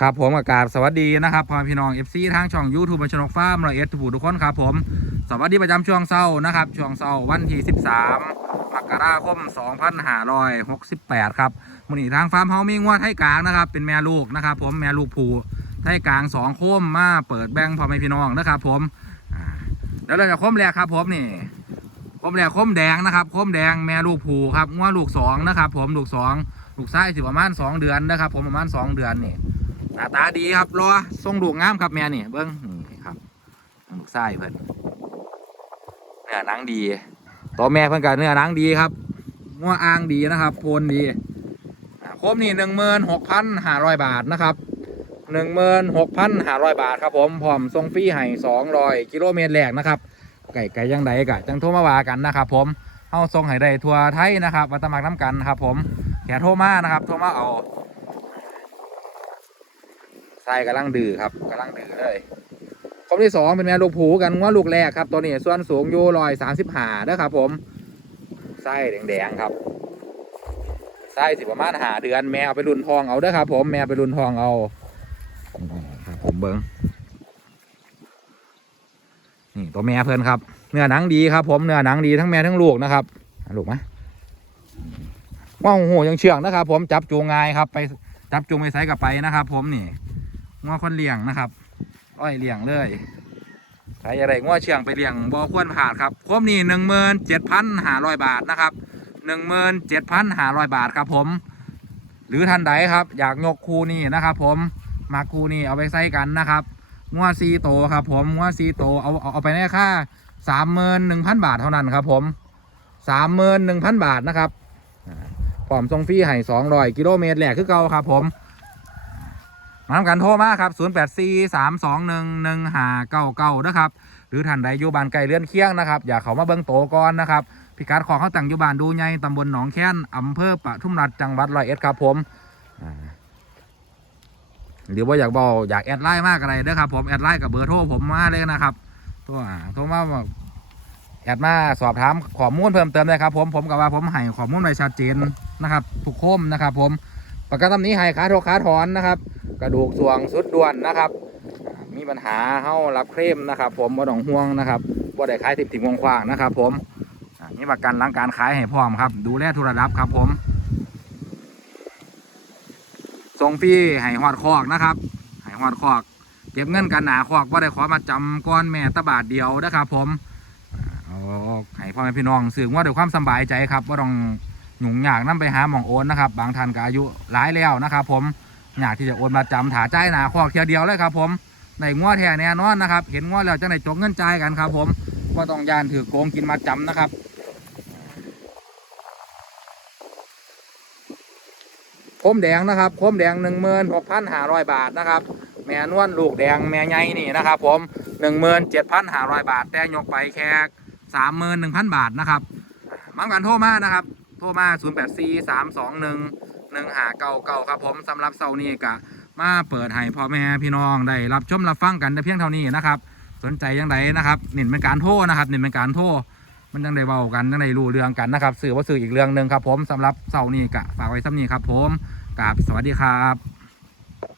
ครับผมอากาศสวัสดีนะครับพ่อแม่พี่น้อง FC ทางช่อง YouTube บัญชนกฟ้าร์มรอยเอ็ดทุกผู้ทุกคนครับผมสวัสดีประจำช่วงเช้านะครับช่วงเช้าวันที่ 13มกราคม 2568 ครับมื้อนี้ทางฟาร์มเฮามีงวดให้กลางนะครับเป็นแม่ลูกนะครับผมแม่ลูกผูให้กลางสองโคมมาเปิดแบงพ่อแม่พี่น้องนะครับผมอ่าแล้วเราจะโคมแรกครับผมนี่โคมแรกโคมแดงนะครับโคมแดงแม่ลูกผูครับงวดลูกสองนะครับผมลูกสองลูกไส้สิประมาณสองเดือนนะครับผมประมาณสองเดือนนี่ หน้าตาดีครับรอทรงดูกงามครับแม่นี่เบิ้งนี่ครับลูกไส้เพิ่นเนื้อหนังดีตัวแม่เพิ่นกับเนื้อหนังดีครับงัวอ่างดีนะครับโพนดีครบนี่หนึ่งหมื่นหกพันห้าร้อยบาทนะครับหนึ่งหมื่นหกพันห้าร้อยบาทครับผมพร้อมทรงฟรีให้สองร้อยกิโลเมตรแรกนะครับไก่ไก่ยังไดกะจังโทรมาว่ากันนะครับ ผมเฮาทรงให้ได้ทัวไทยนะครับวัตมักน้ำกันครับ ผมแค่โทรมานะครับโทรมาเอา ไส้กำลังดื้อครับกำลังดื้อเลยคนที่สองเป็นแม่ลูกผูกันว่าลูกแรกครับตัวนี้ส่วนสูงอยู่ร้อยสามสิบห้าเด้อครับผมไส้แดงๆครับไส้สิประมาณหาเดือนแม่เอาไปรุนทองเอาเด้อครับ ผมแม่เอาไปรุนทองเอาครับผมเบิ้งนี่ตัวแม่เพิ่นครับ เนื้อหนังดีครับผมเนื้อหนังดีทั้งแม่ทั้งลูกนะครับลูกไหมว่างหูยังเชื่องนะครับ ผมจับจูงง่ายครับ ไปจับจูงไปใส่กับไปนะครับ ผมนี่ งัวคนเลี้ยงนะครับ อ้อยเลี้ยงเลยใครอะไรงัวเชื่องไปเลี้ยงบ่ควรผ่านครับครบนี่หนึ่งหมื่นเจ็ดพันห้าร้อยบาทนะครับหนึ่งหมื่นเจ็ดพันห้าร้อยบาทครับผม หรือท่านใดครับ อยากยกคูนี่นะครับ ผมมาคูนี่เอาไปใส่กันนะครับงัวซีโตครับผมงัวซีโตเอาเอาเอาไปในค่าสามหมื่นหนึ่งพันบาทเท่านั้นครับ ผมสามหมื่นหนึ่งพันบาทนะครับพร้อมทรงฟรีให้สองร้อยกิโลเมตรแหลกคือเก่าครับผม มาทำการโทรมาครับ 0 8 4 3 2 1 1 5 9 9นะครับ หรือท่านใดอยู่บ้านไกลเลื่อนเคียงนะครับ อยากเขามาเบิ้งโตก่อนนะครับ พิกัดของเขาตั้งอยู่บ้านดูใหญ่ตำบลหนองแค้นอำเภอปทุมรัฐจังหวัดร้อยเอ็ดครับผมหรือว่าอยากบอกอยากแอดไลน์มากอะไรเด้อครับผมแอดไลน์กับเบอร์โทรผมมาเลยนะครับโทรอ่าโทรมาแอดมาสอบถามข้อมูลเพิ่มเติมได้ครับผมผมกับว่าผมให้ข้อมูลไว้ชัดเจนนะครับทุกโคมนะครับ ผมประกันตำนี้ให้ขาโทรขาถอนนะครับ กระดูกสวงสุดด่วนนะครับ มีปัญหาเฮารับเคลมนะครับ ผมบ่ต้องห่วงนะครับบ่ได้ขายติบถิ่งขวางนะครับ ผมอ่ประกันหลังการขายให้พร้อมครับ ดูแลทุกระดับครับ ผมส่งฟรีให้หอดคอกนะครับให้หอดคอกเก็บเงินกันหนาคอกบ่ได้ขอมาจำก้อนแม่ตะบาทเดียวนะครับ ผมอ่าเอาให้พ่อแม่พี่น้องสื่อว่าด้วยความสบายใจครับว่าต้องหยุ่งยากนํไปหาหมองโอนนะครับ บางท่านก็อายุหลายแล้วนะครับ ผม อยากที่จะโอนมาจำถาจ่ายหนาคอกเทียวเดียวเลยครับผมในง้อแท้แน่นอนนะครับ เห็นง้อแล้วจังได้จกเงินจ่ายกันครับ ผมว่าต้องยานถือโกงกินมาจำนะครับโคมแดงนะครับโคมแดงหนึ่งหมื่นหกพันห้าร้อยบาทนะครับ แม่นวลลูกแดงแม่ใหญ่นี่นะครับ ผมหนึ่งหมื่นเจ็ดพันห้าร้อยบาท แต่ยกไปแค่สามหมื่นหนึ่งพันบาทนะครับมังกันโทรมานะครับ โทรมา0 8 4 3 2 1หนึ่ง หนึ่งหาเก่าเก่าครับผมสำหรับเสาร์นี้กะมาเปิดให้พ่อแม่พี่น้องได้รับชมรับฟังกันแต่เพียงเท่านี้นะครับ สนใจยังไงนะครับเน้นเป็นการโทรนะครับเน้นเป็นการโทรมันยังได้เบากันยังได้รู้เรื่องกันนะครับสื่อว่าสื่ออีกเรื่องหนึ่งครับผมสำหรับเสาร์นี้กะฝากไว้ซ้ำนี้ครับผมกราบสวัสดีครับ